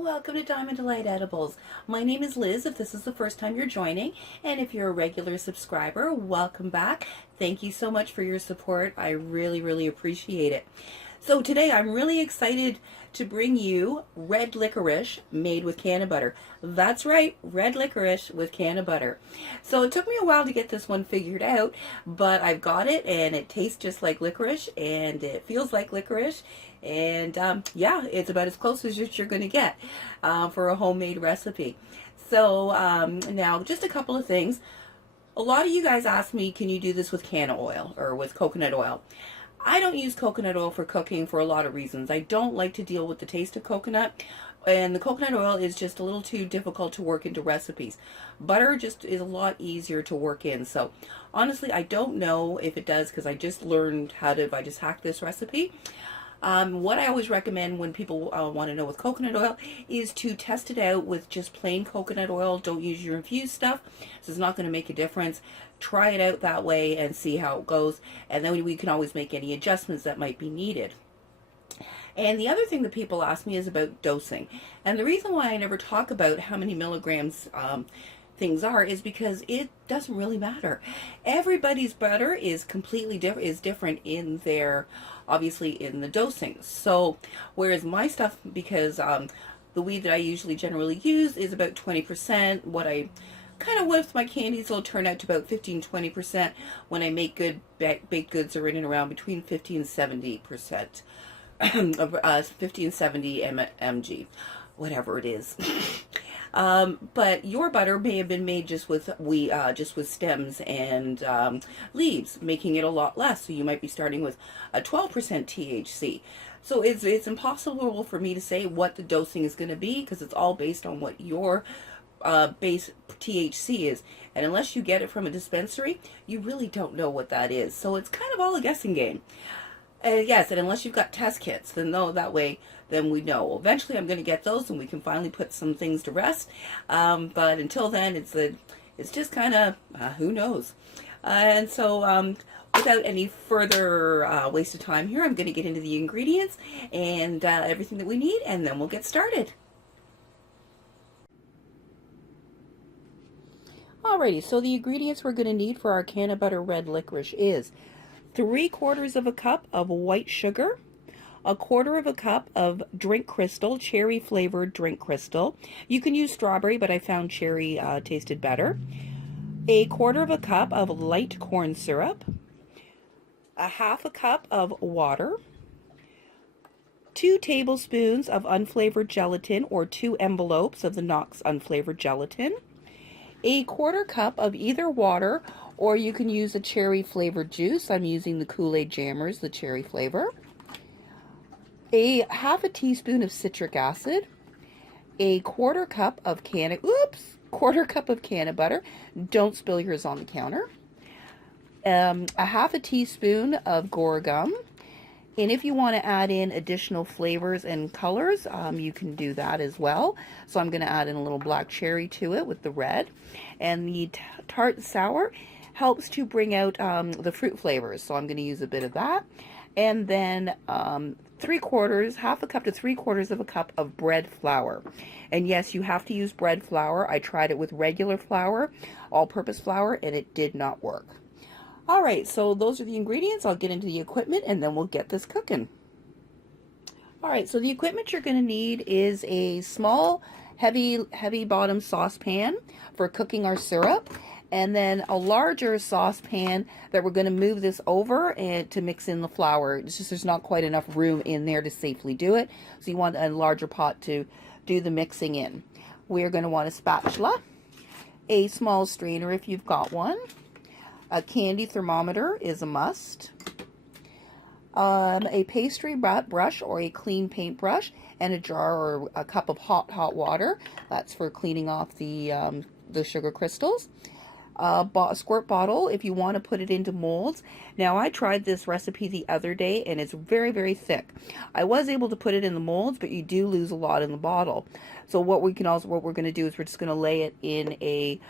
Welcome to Diamond Delight Edibles. My name is Liz if this is the first time you're joining, and if you're a regular subscriber, welcome back. Thank you so much for your support. I really appreciate it. So today I'm really excited to bring you red licorice made with Cannabutter. That's right, red licorice with Cannabutter. So it took me a while to get this one figured out, but I've got it and it tastes just like licorice and it feels like licorice. And yeah, it's about as close as you're going to get for a homemade recipe. So now just a couple of things. A lot of you guys ask me, can you do this with canna oil or with coconut oil? I don't use coconut oil for cooking for a lot of reasons. I don't like to deal with the taste of coconut, and the coconut oil is just a little too difficult to work into recipes. Butter just is a lot easier to work in. So honestly, I don't know if it does because I just learned how to, I just hacked this recipe. What I always recommend when people want to know with coconut oil is to test it out with just plain coconut oil. Don't use your infused stuff. This is not going to make a difference. Try it out that way and see how it goes. And then we can always make any adjustments that might be needed. And the other thing that people ask me is about dosing. And the reason why I never talk about how many milligrams things are is because it doesn't really matter. Everybody's butter is completely different in their, obviously in the dosing. So whereas my stuff, because the weed that I usually generally use is about 20%, what I kind of with my candies will turn out to about 15-20%. When I make good baked goods are in and around between 50 and 70%. 50 and 70 mg, whatever it is. But your butter may have been made just with stems and leaves, making it a lot less. So you might be starting with a 12% THC. So it's impossible for me to say what the dosing is going to be because it's all based on what your base THC is. And unless you get it from a dispensary, you really don't know what that is. So it's kind of all a guessing game. Yes, and unless you've got test kits, then no, that way, then we know. Eventually I'm going to get those and we can finally put some things to rest. But until then, it's just kind of, who knows. And so without any further waste of time here, I'm going to get into the ingredients and everything that we need, and then we'll get started. Alrighty, so the ingredients we're going to need for our Cannabutter red licorice is 3/4 of a cup of white sugar, 1/4 of a cup of drink crystal, cherry flavored drink crystal. You can use strawberry, but I found cherry tasted better. 1/4 of a cup of light corn syrup, 1/2 a cup of water, 2 tablespoons of unflavored gelatin or 2 envelopes of the Knox unflavored gelatin, 1/4 cup of either water, or you can use a cherry flavored juice. I'm using the Kool-Aid Jammers, the cherry flavor. 1/2 a teaspoon of citric acid, 1/4 cup of quarter cup of Cannabutter. Don't spill yours on the counter. 1/2 a teaspoon of guar gum. And if you want to add in additional flavors and colors, you can do that as well. So I'm going to add in a little black cherry to it with the red. And the tart sour helps to bring out the fruit flavors. So I'm going to use a bit of that. And then 1/2 a cup to 3/4 of a cup of bread flour. And yes, you have to use bread flour. I tried it with regular flour, all-purpose flour, and it did not work. All right, so those are the ingredients. I'll get into the equipment and then we'll get this cooking. All right, so the equipment you're going to need is a small, heavy bottom saucepan for cooking our syrup, and then a larger saucepan that we're going to move this over and to mix in the flour. It's just there's not quite enough room in there to safely do it, so you want a larger pot to do the mixing in. We're going to want a spatula, a small strainer if you've got one. A candy thermometer is a must. A pastry brush or a clean paintbrush, and a jar or a cup of hot water. That's for cleaning off the sugar crystals. A squirt bottle if you want to put it into molds. Now I tried this recipe the other day and it's very thick. I was able to put it in the molds, but you do lose a lot in the bottle. So what we're going to do is we're just going to lay it in a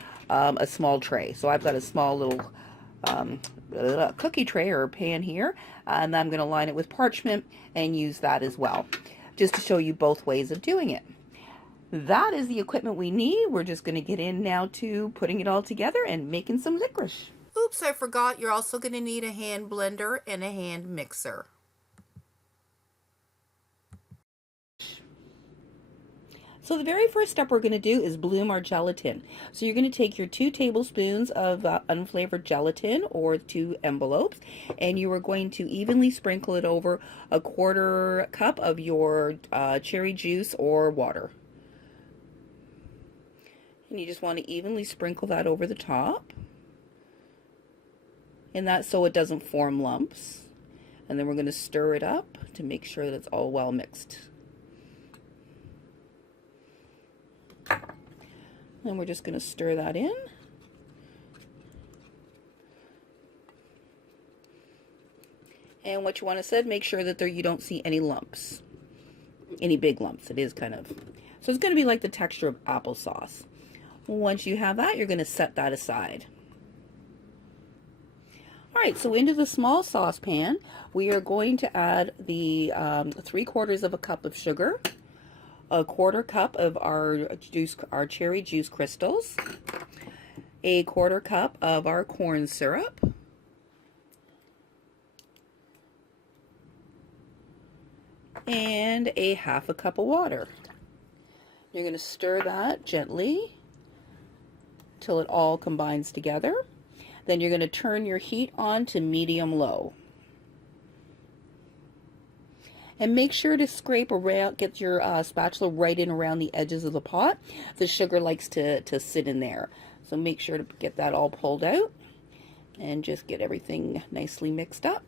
small tray. So I've got a small little cookie tray or pan here, and I'm going to line it with parchment and use that as well, just to show you both ways of doing it. that is the equipment we need. We're just going to get in now to putting it all together and making some licorice. Oops, I forgot. You're also going to need a hand blender and a hand mixer. So the very first step we're going to do is bloom our gelatin. So you're going to take your 2 tablespoons of unflavored gelatin, or 2 envelopes, and you are going to evenly sprinkle it over a 1/4 cup of your cherry juice or water. And you just want to evenly sprinkle that over the top. And that's so it doesn't form lumps. And then we're going to stir it up to make sure that it's all well mixed. And we're just going to stir that in. And what you want to say, make sure that you don't see any lumps, any big lumps. It is kind of, so it's going to be like the texture of applesauce. Once you have that, you're going to set that aside. All right, so into the small saucepan, we are going to add the 3/4 of a cup of sugar, a 1/4 cup of our cherry juice crystals, a 1/4 cup of our corn syrup, and a 1/2 cup of water. You're going to stir that gently till it all combines together. Then you're going to turn your heat on to medium-low. And make sure to scrape around, get your spatula right in around the edges of the pot. The sugar likes to sit in there. So make sure to get that all pulled out and just get everything nicely mixed up.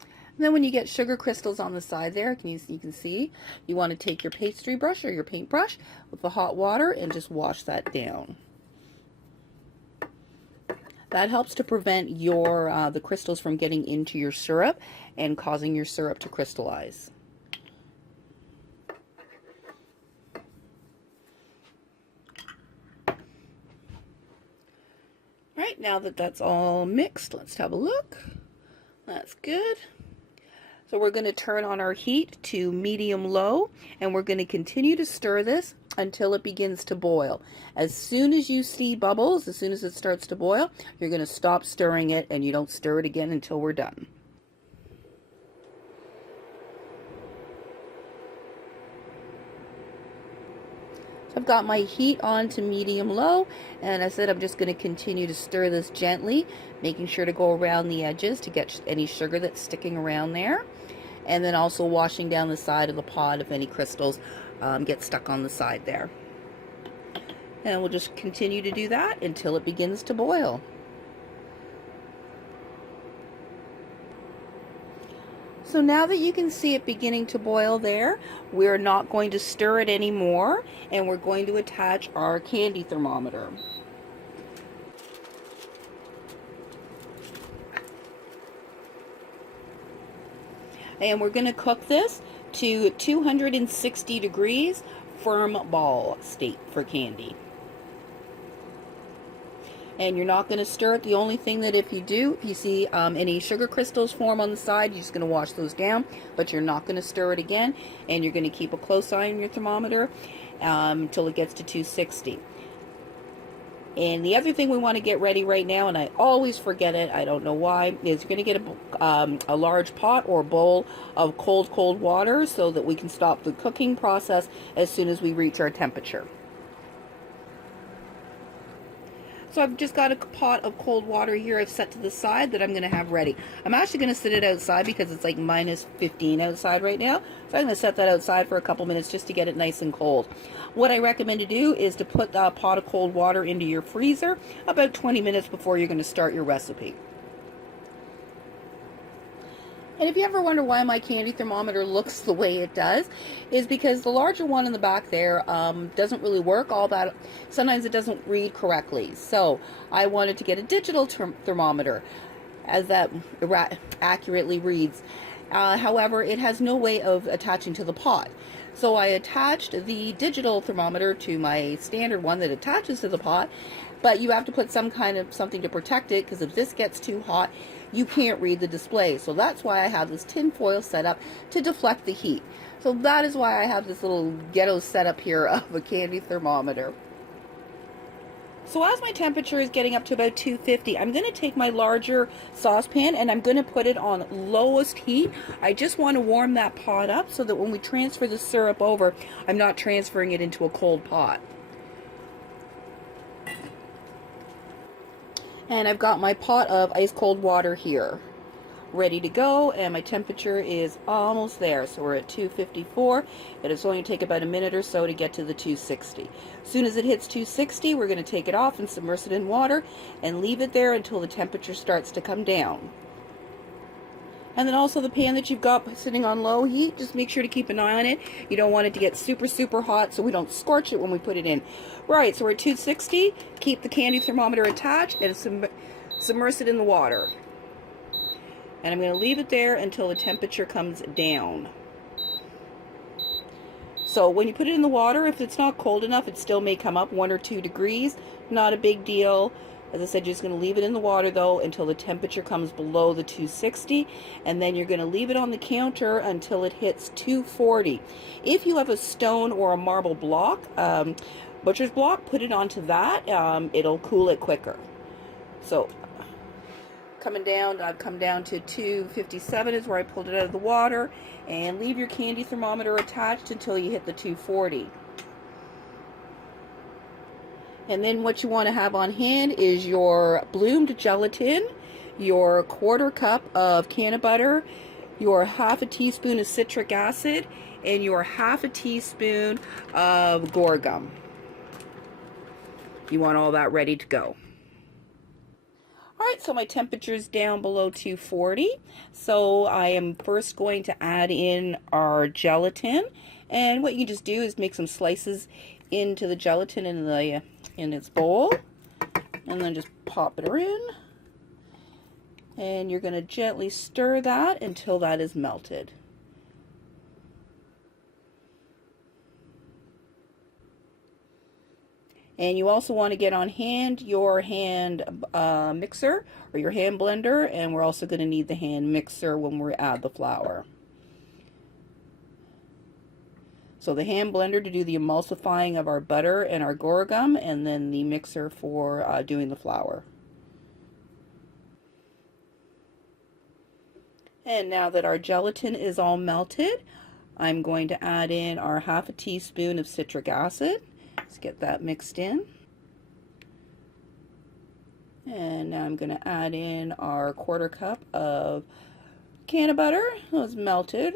And then when you get sugar crystals on the side there, you can see, you want to take your pastry brush or your paintbrush with the hot water and just wash that down. That helps to prevent your the crystals from getting into your syrup and causing your syrup to crystallize. Right, now that that's all mixed, let's have a look. That's good. So we're going to turn on our heat to medium-low, and we're going to continue to stir this until it begins to boil. As soon as you see bubbles, as soon as it starts to boil, you're going to stop stirring it, and you don't stir it again until we're done. So I've got my heat on to medium-low, and I said I'm just going to continue to stir this gently, making sure to go around the edges to get any sugar that's sticking around there. And then also washing down the side of the pot if any crystals get stuck on the side there. And we'll just continue to do that until it begins to boil. So now that you can see it beginning to boil there, we're not going to stir it anymore, and we're going to attach our candy thermometer. And we're going to cook this to 260 degrees firm ball state for candy. And you're not going to stir it. The only thing that if you see any sugar crystals form on the side, you're just going to wash those down, but you're not going to stir it again, and you're going to keep a close eye on your thermometer until it gets to 260. And the other thing we want to get ready right now, and I always forget it, I don't know why, is you're going to get a large pot or bowl of cold water so that we can stop the cooking process as soon as we reach our temperature. So I've just got a pot of cold water here I've set to the side that I'm going to have ready. I'm actually going to sit it outside because it's like -15 outside right now. So I'm going to set that outside for a couple minutes just to get it nice and cold. What I recommend to do is to put a pot of cold water into your freezer about 20 minutes before you're going to start your recipe. And if you ever wonder why my candy thermometer looks the way it does, is because the larger one in the back there doesn't really work all that. Sometimes it doesn't read correctly. So I wanted to get a digital thermometer as that accurately reads. However, it has no way of attaching to the pot. So I attached the digital thermometer to my standard one that attaches to the pot, but you have to put some kind of something to protect it, because if this gets too hot, you can't read the display. So that's why I have this tin foil set up to deflect the heat. So that is why I have this little ghetto setup here of a candy thermometer. So as my temperature is getting up to about 250, I'm going to take my larger saucepan and I'm going to put it on lowest heat. I just want to warm that pot up so that when we transfer the syrup over, I'm not transferring it into a cold pot. And I've got my pot of ice cold water here, ready to go, and my temperature is almost there. So we're at 254, and it's only going to take about a minute or so to get to the 260. As soon as it hits 260, we're going to take it off and submerge it in water and leave it there until the temperature starts to come down. And then also the pan that you've got sitting on low heat, just make sure to keep an eye on it. You don't want it to get super, super hot so we don't scorch it when we put it in. Right, so we're at 260. Keep the candy thermometer attached and submerge it in the water. And I'm going to leave it there until the temperature comes down. So when you put it in the water, if it's not cold enough, it still may come up 1 or 2 degrees. Not a big deal. As I said, you're just going to leave it in the water though until the temperature comes below the 260, and then you're going to leave it on the counter until it hits 240. If you have a stone or a marble block, butcher's block, put it onto that. It'll cool it quicker. So coming down, I've come down to 257 is where I pulled it out of the water, and leave your candy thermometer attached until you hit the 240. And then what you want to have on hand is your bloomed gelatin, your 1/4 cup of Cannabutter, your 1/2 teaspoon of citric acid, and your 1/2 teaspoon of guar gum. You want all that ready to go. Alright, so my temperature's down below 240. So I am first going to add in our gelatin. And what you just do is make some slices into the gelatin in its bowl, and then just pop it in, and you're going to gently stir that until that is melted. And you also want to get on hand your hand mixer or your hand blender, and we're also going to need the hand mixer when we add the flour. So the hand blender to do the emulsifying of our butter and our guar gum, and then the mixer for doing the flour. And now that our gelatin is all melted, I'm going to add in our 1/2 teaspoon of citric acid. Let's get that mixed in. And now I'm going to add in our 1/4 cup of Cannabutter. It was melted.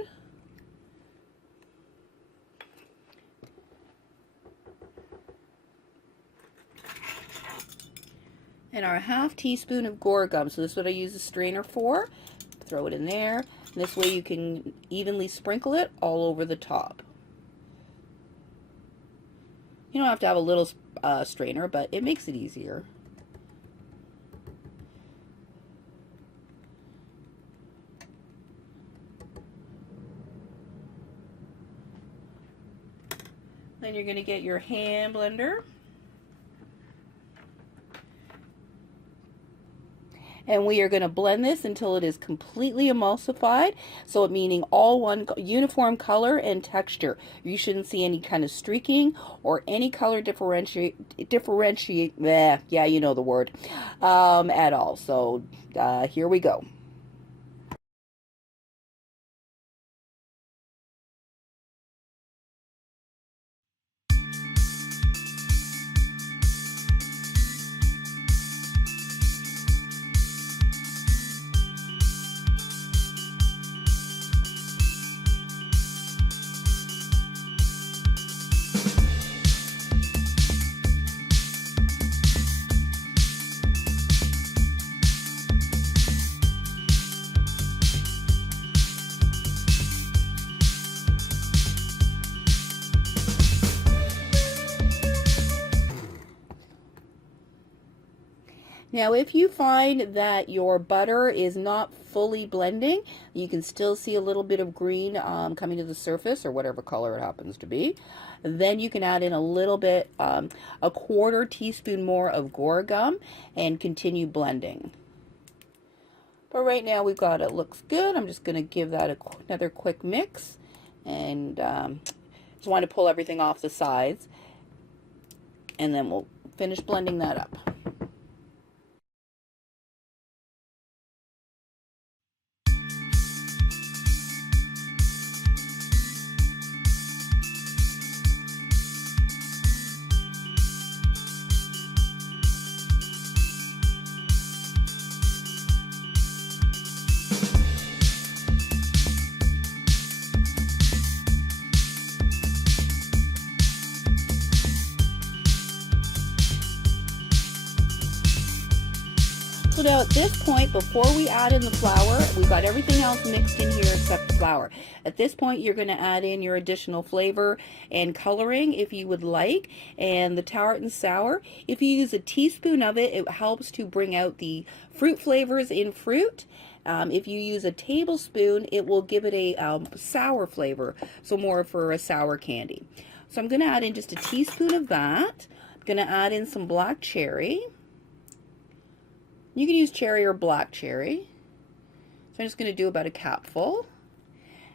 And our 1/2 teaspoon of guar gum. So this is what I use a strainer for. Throw it in there. And this way you can evenly sprinkle it all over the top. You don't have to have a little strainer, but it makes it easier. Then you're going to get your hand blender. And we are going to blend this until it is completely emulsified, so meaning all one uniform color and texture. You shouldn't see any kind of streaking or any color yeah, you know the word, at all. So here we go. Now if you find that your butter is not fully blending, you can still see a little bit of green coming to the surface, or whatever color it happens to be, then you can add in a little bit, a 1/4 teaspoon more of guar gum, and continue blending. But right now we've got it looks good. I'm just going to give that another quick mix, and just want to pull everything off the sides, and then we'll finish blending that up. So now at this point, before we add in the flour, we've got everything else mixed in here except the flour. At this point, you're going to add in your additional flavor and coloring if you would like, and the tart and sour. If you use a teaspoon of it, it helps to bring out the fruit flavors in fruit. If you use a tablespoon, it will give it a sour flavor, so more for a sour candy. So I'm going to add in just a teaspoon of that. I'm going to add in some black cherry. You can use cherry or black cherry. So I'm just going to do about a capful.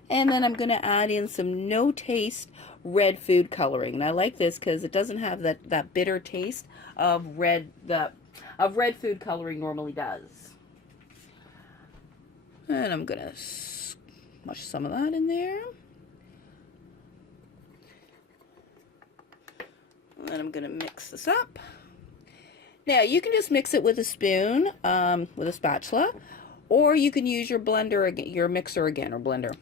And then I'm going to add in some no taste red food coloring. And I like this because it doesn't have that bitter taste of red food coloring normally does. And I'm going to smush some of that in there. And then I'm going to mix this up. Now, you can just mix it with a spoon, with a spatula, or you can use your blender again, your mixer again, or blender,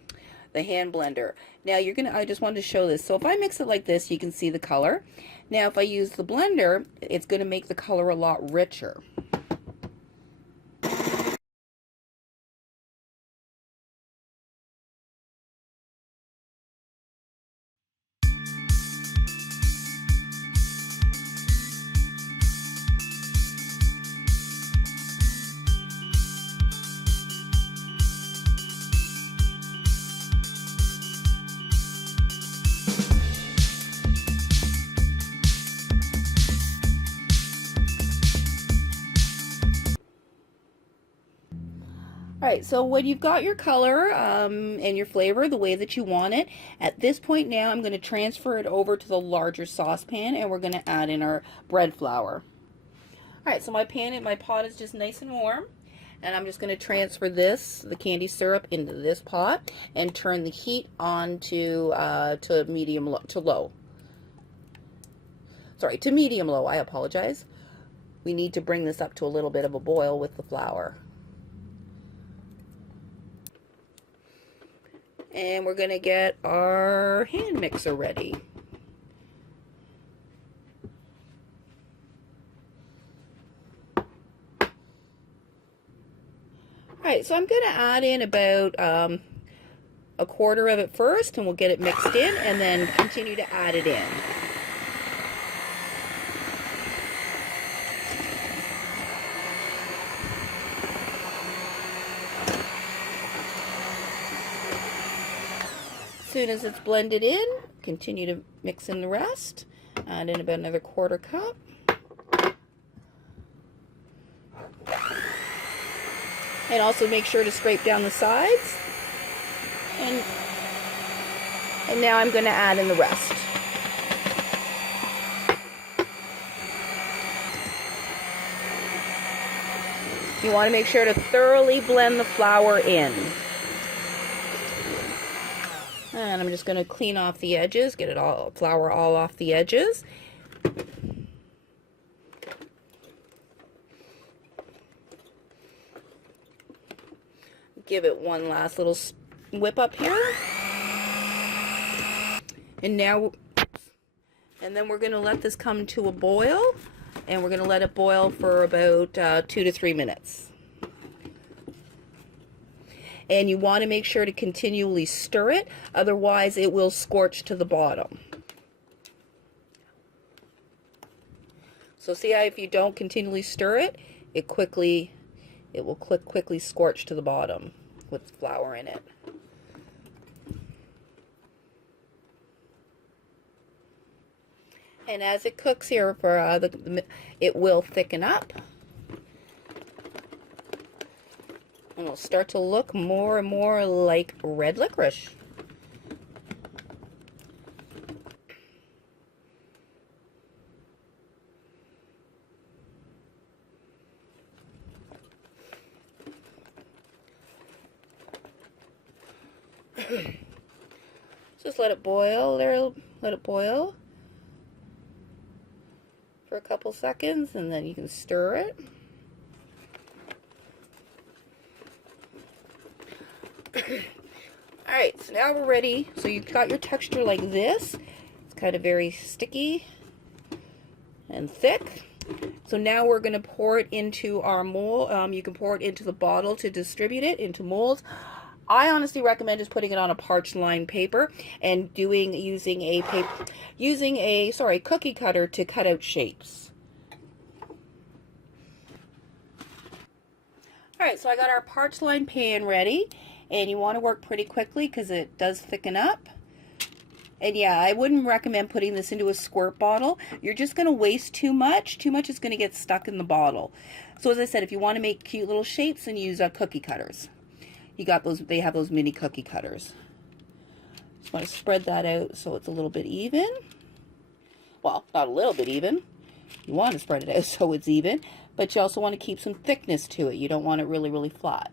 the hand blender. Now, I just wanted to show this. So if I mix it like this, you can see the color. Now, if I use the blender, it's going to make the color a lot richer. Alright, so when you've got your color and your flavor the way that you want it, at this point now I'm going to transfer it over to the larger saucepan, and we're going to add in our bread flour. Alright, so my pot is just nice and warm, and I'm just going to transfer the candy syrup into this pot and turn the heat on to medium low. Sorry, to medium low, I apologize. We need to bring this up to a little bit of a boil with the flour. And we're going to get our hand mixer ready. Alright, so I'm going to add in about a quarter of it first, and we'll get it mixed in, and then continue to add it in. As soon as it's blended in, continue to mix in the rest. Add in about another quarter cup. And also make sure to scrape down the sides. And now I'm going to add in the rest. You want to make sure to thoroughly blend the flour in. And I'm just going to clean off the edges, get flour all off the edges. Give it one last little whip up here. And then we're going to let this come to a boil, and we're going to let it boil for about 2 to 3 minutes. And you want to make sure to continually stir it, otherwise it will scorch to the bottom. So see how if you don't continually stir it, it will quickly scorch to the bottom with flour in it. And as it cooks here, it will thicken up. And it'll start to look more and more like red licorice. Just let it boil there, let it boil for a couple seconds, and then you can stir it. Alright, so now we're ready. So you've got your texture like this. It's kind of very sticky and thick. So now we're going to pour it into our mold. You can pour it into the bottle to distribute it into molds. I honestly recommend just putting it on a parched lined paper and using a cookie cutter to cut out shapes. Alright, so I got our parched lined pan ready, and you want to work pretty quickly because it does thicken up. And yeah, I wouldn't recommend putting this into a squirt bottle. You're just going to waste too much. Too much is going to get stuck in the bottle. So as I said, if you want to make cute little shapes, then use cookie cutters. You got those, they have those mini cookie cutters. Just want to spread that out so it's a little bit even. Well, not a little bit even. You want to spread it out so it's even, but you also want to keep some thickness to it. You don't want it really, really flat.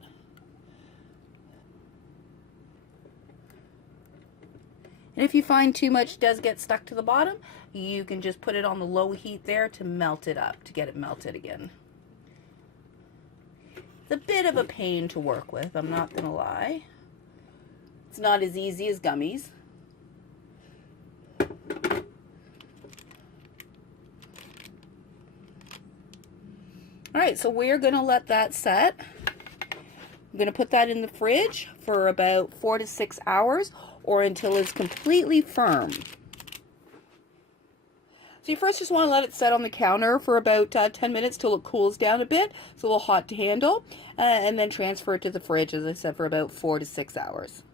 And if you find too much does get stuck to the bottom, you can just put it on the low heat there to melt it up, to get it melted again. It's a bit of a pain to work with, I'm not going to lie. It's not as easy as gummies. Alright, so we're going to let that set. I'm going to put that in the fridge for about 4 to 6 hours or until it's completely firm. So you first just want to let it set on the counter for about 10 minutes till it cools down a bit. It's a little hot to handle. And then transfer it to the fridge, as I said, for about 4 to 6 hours.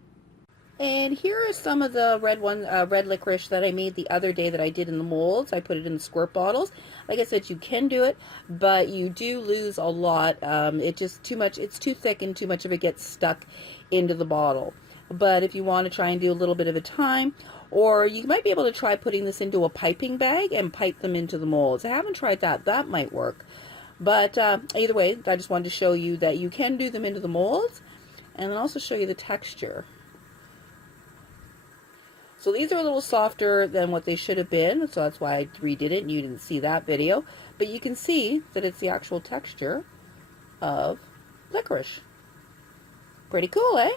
And here are some of the red licorice that I made the other day that I did in the molds. I put it in the squirt bottles. Like I said, you can do it, but you do lose a lot. It's too thick and too much of it gets stuck into the bottle. But if you want to try and do a little bit of a time, or you might be able to try putting this into a piping bag and pipe them into the molds. I haven't tried that. That might work. But either way, I just wanted to show you that you can do them into the molds, and then also show you the texture. So these are a little softer than what they should have been, so that's why I redid it and you didn't see that video. But you can see that it's the actual texture of licorice. Pretty cool, eh?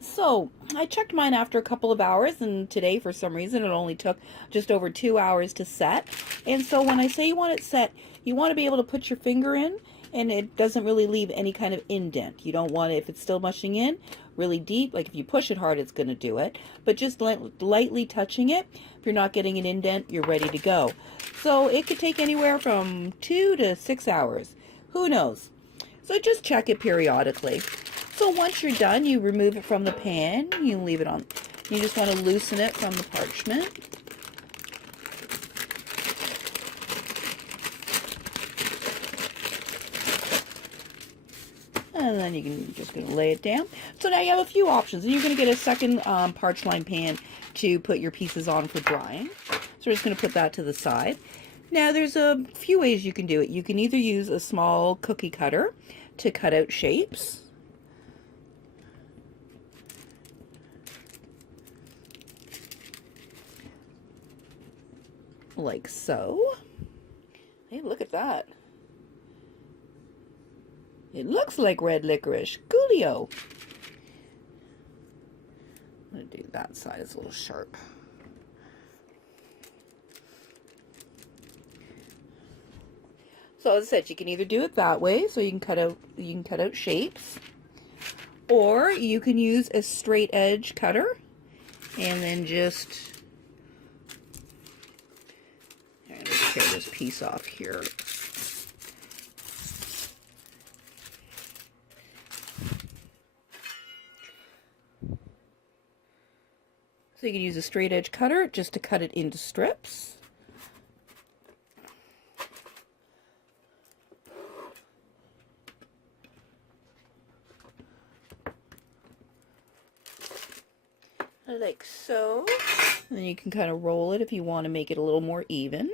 So I checked mine after a couple of hours, and today for some reason it only took just over 2 hours to set. And so when I say you want it set, you want to be able to put your finger in and it doesn't really leave any kind of indent. You don't want it, if it's still mushing in really deep, like if you push it hard it's going to do it, but just lightly touching it, if you're not getting an indent, you're ready to go. So it could take anywhere from 2 to 6 hours, who knows. So just check it periodically. So once you're done, you remove it from the pan. You leave it on. You just want to loosen it from the parchment. And then you can just going to lay it down. So now you have a few options. And you're going to get a second parch line pan to put your pieces on for drying. So we're just going to put that to the side. Now there's a few ways you can do it. You can either use a small cookie cutter to cut out shapes. Like so. Hey, look at that. It looks like red licorice. Coolio. I'm going to do that side. It's a little sharp. So as I said, you can either do it that way, so you can cut out shapes, or you can use a straight edge cutter and then just tear this piece off here. So you can use a straight edge cutter just to cut it into strips. like so. And then you can kind of roll it if you want to make it a little more even.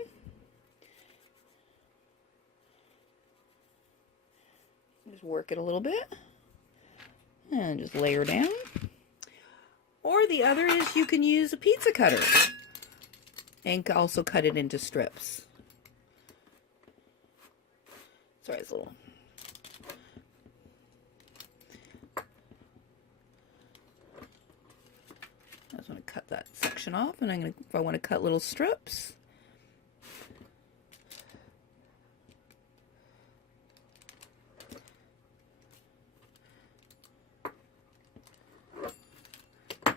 Just work it a little bit. And just layer down. Or the other is you can use a pizza cutter and also cut it into strips. Sorry, it's a little. I just want to cut that section off, and I'm going to, if I want to cut little strips.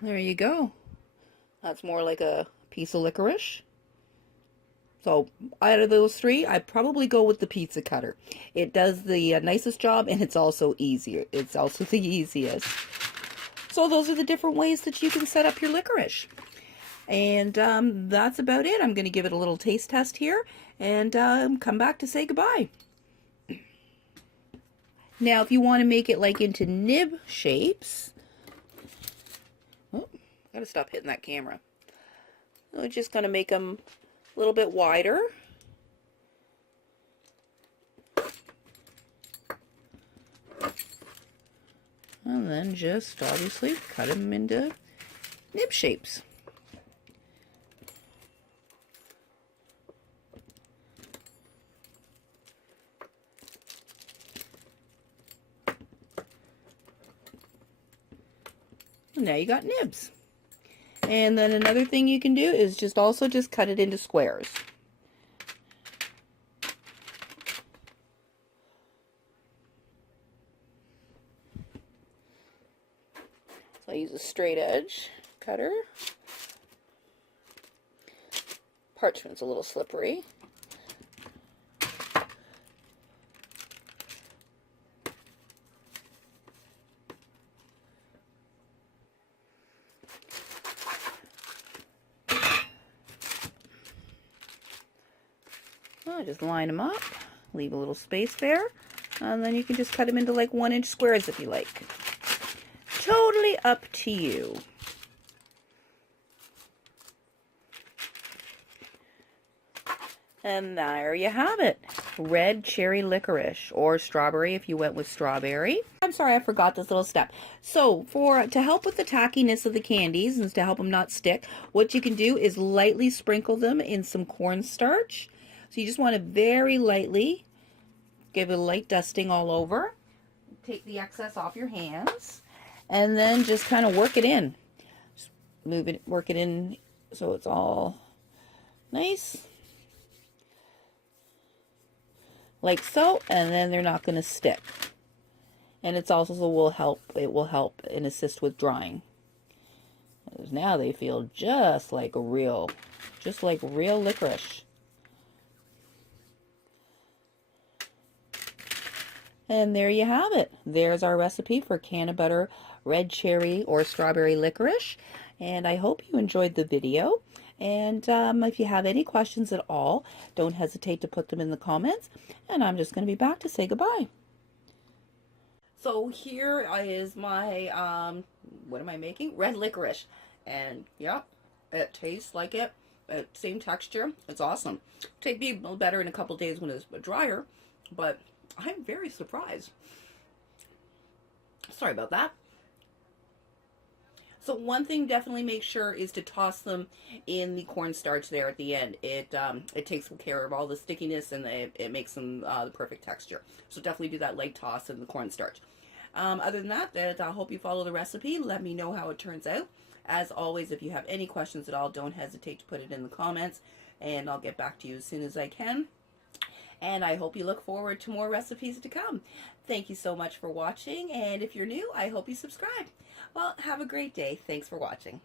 There you go. That's more like a piece of licorice. So out of those three, I'd probably go with the pizza cutter. It does the nicest job, and it's also easier. It's also the easiest. So those are the different ways that you can set up your licorice. And that's about it. I'm going to give it a little taste test here and come back to say goodbye. Now, if you want to make it like into nib shapes, gotta stop hitting that camera. We're just gonna make them a little bit wider. And then just obviously cut them into nib shapes. And now you got nibs. And then another thing you can do is just cut it into squares. So I use a straight edge cutter. Parchment's a little slippery. Just line them up, leave a little space there, and then you can just cut them into like 1-inch squares if you like. Totally up to you. And there you have it. Red cherry licorice, or strawberry if you went with strawberry. I'm sorry, I forgot this little step. So to help with the tackiness of the candies and to help them not stick, what you can do is lightly sprinkle them in some cornstarch. So you just want to very lightly give it a light dusting all over. Take the excess off your hands, and then just kind of work it in. Just work it in so it's all nice. Like so, and then they're not going to stick. And it will help and assist with drying. Because now they feel just like real licorice. And there you have it. There's our recipe for Cannabutter red cherry or strawberry licorice. And I hope you enjoyed the video. And if you have any questions at all, don't hesitate to put them in the comments. And I'm just going to be back to say goodbye. So here is my, what am I making? Red licorice. And yeah, it tastes like it. Same texture. It's awesome. It'd be better in a couple days when it's drier, but I'm very surprised. Sorry about that. So one thing definitely make sure is to toss them in the cornstarch there at the end. It takes care of all the stickiness, and it makes them the perfect texture. So definitely do that light toss in the cornstarch. Other than that, I hope you follow the recipe. Let me know how it turns out. As always, if you have any questions at all, don't hesitate to put it in the comments, and I'll get back to you as soon as I can. And I hope you look forward to more recipes to come. Thank you so much for watching, and if you're new, I hope you subscribe. Well, have a great day. Thanks for watching.